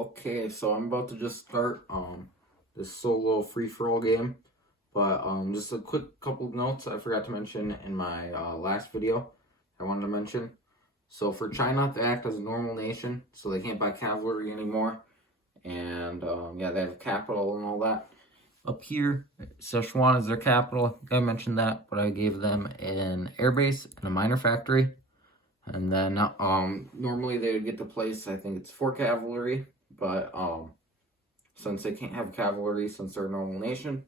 Okay, so I'm about to just start this solo free-for-all game, but just a quick couple of notes I forgot to mention in my last video. I wanted to mention. So for China, they act as a normal nation, so they can't buy cavalry anymore, and yeah, they have a capital and all that. Up here, Sichuan is their capital. I mentioned that, but I gave them an airbase and a miner factory. And then normally they would get the place, I think it's 4 cavalry, but since they can't have cavalry since they're a normal nation,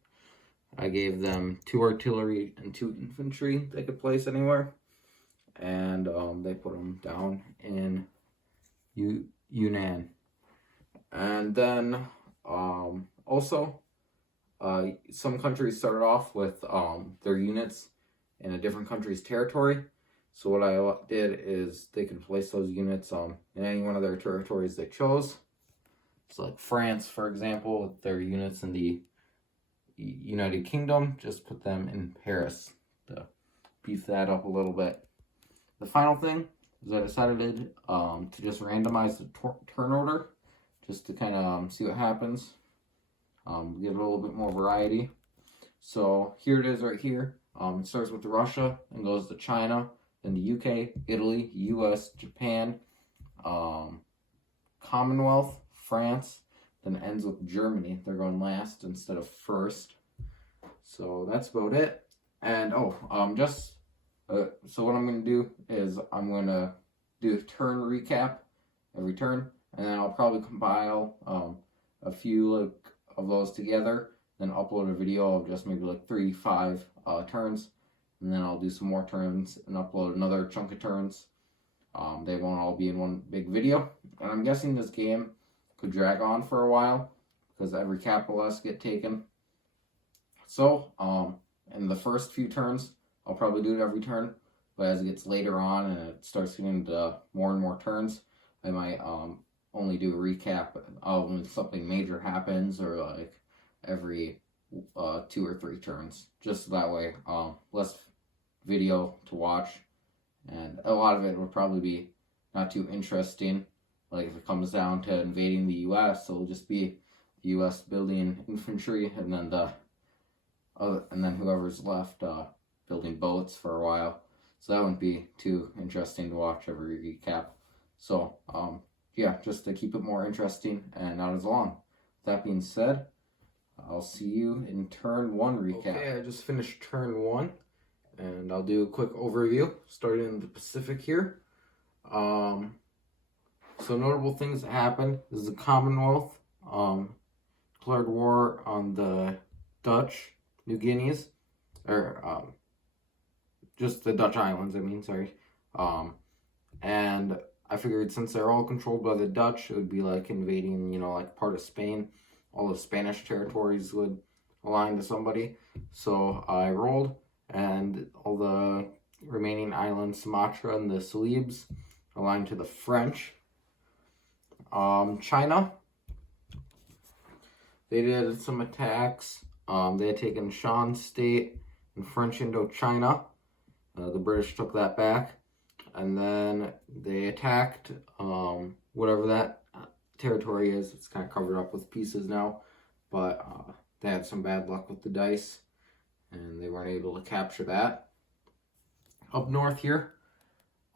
I gave them 2 artillery and 2 infantry they could place anywhere. And they put them down in Yunnan. And then also some countries started off with their units in a different country's territory. So what I did is they could place those units in any one of their territories they chose. So like France, for example, with their units in the United Kingdom, just put them in Paris to beef that up a little bit. The final thing is I decided to just randomize the turn order, just to kind of see what happens. Give it a little bit more variety. So here it is right here. It starts with Russia and goes to China, then the UK, Italy, US, Japan, Commonwealth, France, then ends with Germany. They're going last instead of first. So that's about it. And so what I'm going to do is I'm going to do a turn recap every turn, and then I'll probably compile a few of those together, then upload a video of just maybe 3-5 turns, and then I'll do some more turns and upload another chunk of turns. They won't all be in one big video, and I'm guessing this game could drag on for a while because every capital has to get taken. So in the first few turns, I'll probably do it every turn, but as it gets later on and it starts getting into more and more turns, I might only do a recap when something major happens, or every 2 or 3 turns. Just that way, less video to watch, and a lot of it would probably be not too interesting. Like if it comes down to invading the U.S., it'll just be the U.S. building infantry, and then whoever's left building boats for a while. So that wouldn't be too interesting to watch every recap. So yeah, just to keep it more interesting and not as long. That being said, I'll see you in turn 1 recap. Okay, I just finished turn 1, and I'll do a quick overview, starting in the Pacific here. So notable things that happened is the Commonwealth declared war on the Dutch New Guineas, or just the Dutch islands, and I figured since they're all controlled by the Dutch, it would be like invading, part of Spain. All the Spanish territories would align to somebody. So I rolled, and all the remaining islands, Sumatra and the Celebes, aligned to the French. China, they did some attacks. They had taken Shan State in French Indochina. The British took that back. And then they attacked whatever that territory is. It's kind of covered up with pieces now, but they had some bad luck with the dice, and they weren't able to capture that. Up north here,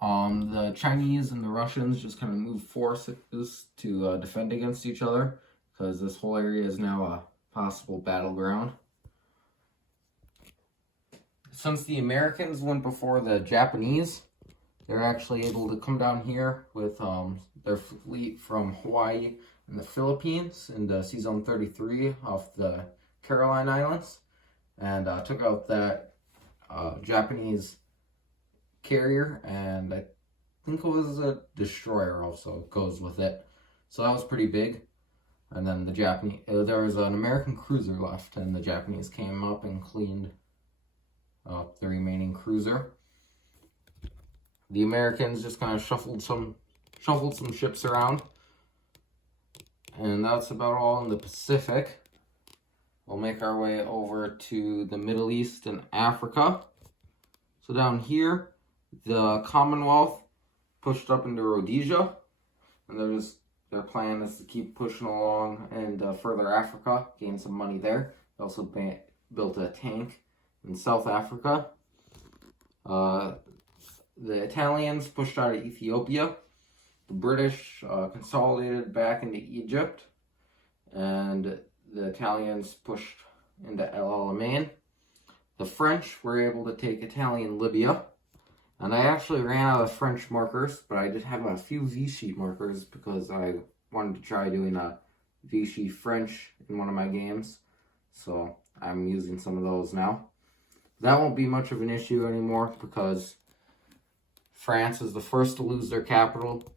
the Chinese and the Russians just kind of moved forces to defend against each other, because this whole area is now a possible battleground. Since the Americans went before the Japanese, they're actually able to come down here with their fleet from Hawaii and the Philippines into Seazone 33 off the Caroline Islands, and took out that Japanese carrier, and I think it was a destroyer also goes with it. So that was pretty big. And then there was an American cruiser left, and the Japanese came up and cleaned up the remaining cruiser. The Americans just kind of shuffled some ships around. And that's about all in the Pacific. We'll make our way over to the Middle East and Africa. So down here, the Commonwealth pushed up into Rhodesia, and they're just their plan is to keep pushing along and further Africa, gain some money there. They also built a tank in South Africa. The Italians pushed out of Ethiopia. The British consolidated back into Egypt, and the Italians pushed into El Alamein. The French were able to take Italian Libya, and I actually ran out of French markers, but I did have a few Vichy markers because I wanted to try doing a Vichy French in one of my games, so I'm using some of those now. That won't be much of an issue anymore because France is the first to lose their capital.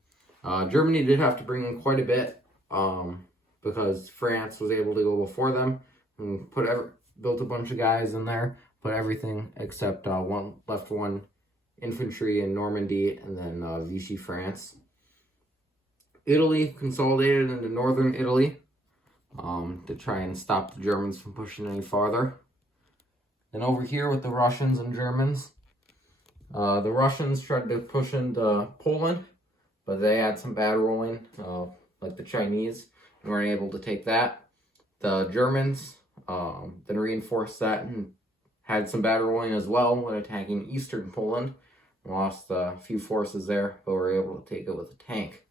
Germany did have to bring in quite a bit because France was able to go before them and built a bunch of guys in there, put everything except one infantry in Normandy, and then Vichy France. Italy consolidated into northern Italy to try and stop the Germans from pushing any farther. Then over here with the Russians and Germans, the Russians tried to push into Poland, but they had some bad rolling, like the Chinese, and weren't able to take that. The Germans then reinforced that and had some bad rolling as well when attacking eastern Poland. Lost a few forces there, but were able to take it with a tank.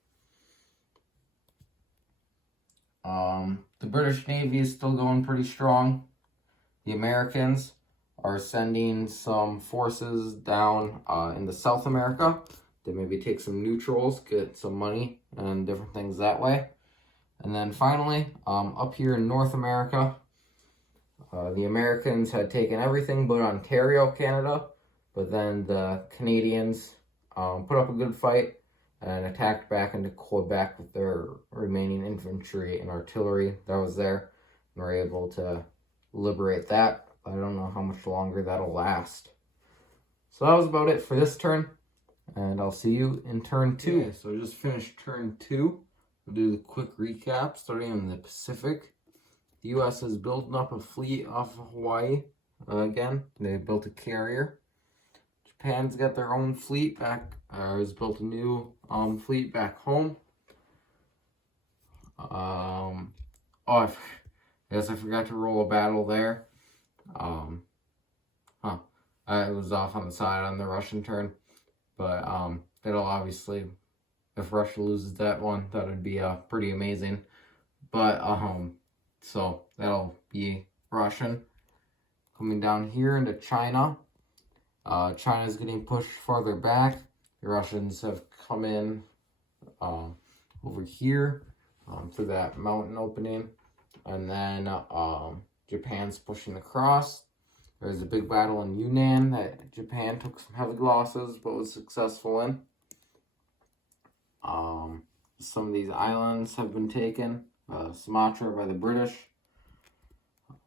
The British Navy is still going pretty strong. The Americans are sending some forces down into South America to maybe take some neutrals, get some money, and different things that way. And then finally, up here in North America, the Americans had taken everything but Ontario, Canada, but then the Canadians put up a good fight and attacked back into Quebec with their remaining infantry and artillery that was there, and were able to liberate that. I don't know how much longer that'll last. So that was about it for this turn, and I'll see you in turn 2. Okay, so I just finished turn 2. We'll do the quick recap, starting in the Pacific. The U.S. is building up a fleet off of Hawaii again. They built a carrier. Japan's got their own fleet back, has built a new fleet back home. I guess I forgot to roll a battle there. I was off on the side on the Russian turn, but it'll obviously, if Russia loses that one, that would be pretty amazing. But so that'll be Russian. Coming down here into China. China's getting pushed farther back. The Russians have come in over here through that mountain opening. And then Japan's pushing across. There's a big battle in Yunnan that Japan took some heavy losses but was successful in. Some of these islands have been taken. Sumatra by the British.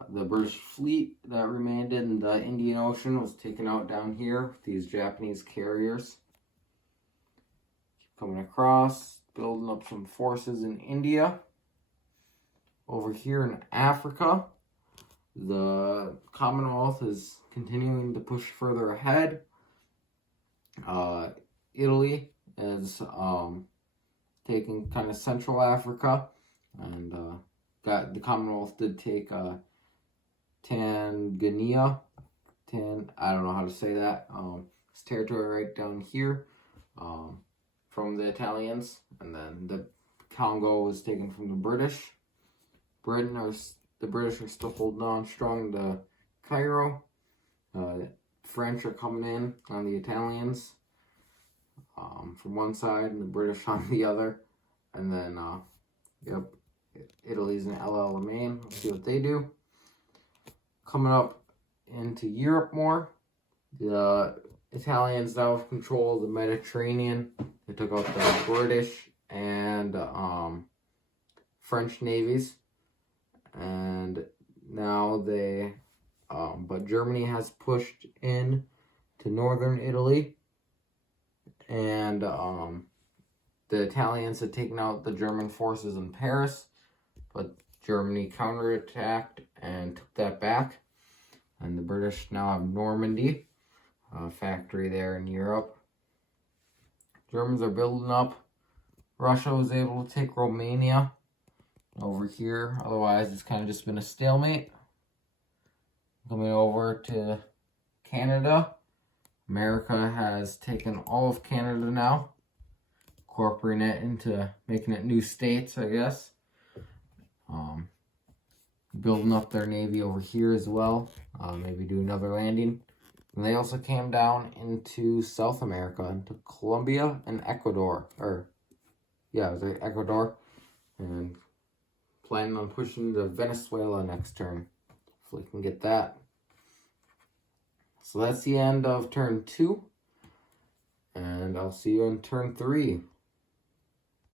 The British fleet that remained in the Indian Ocean was taken out down here with these Japanese carriers. Keep coming across, building up some forces in India. Over here in Africa, the Commonwealth is continuing to push further ahead. Italy is taking kind of Central Africa, and the Commonwealth did take Tanzania. I don't know how to say that. It's territory right down here from the Italians, and then the Congo was taken from the British. The British are still holding on strong to Cairo. French are coming in on the Italians from one side, and the British on the other. And then, Italy's in El Alamein. Let's see what they do. Coming up into Europe more, the Italians now have control of the Mediterranean. They took out the British and French navies, and now but Germany has pushed in to northern Italy, and the Italians had taken out the German forces in Paris, but Germany counterattacked and took that back. And the British now have Normandy, a factory there in Europe. Germans are building up Russia was able to take Romania over here. Otherwise, it's kind of just been a stalemate. Coming over to Canada. America has taken all of Canada now, incorporating it into making it new states, I guess. Building up their navy over here as well. Maybe do another landing. And they also came down into South America, into Colombia and Ecuador. It was Ecuador. And planning on pushing to Venezuela next turn. Hopefully we can get that. So that's the end of turn 2. And I'll see you in turn 3.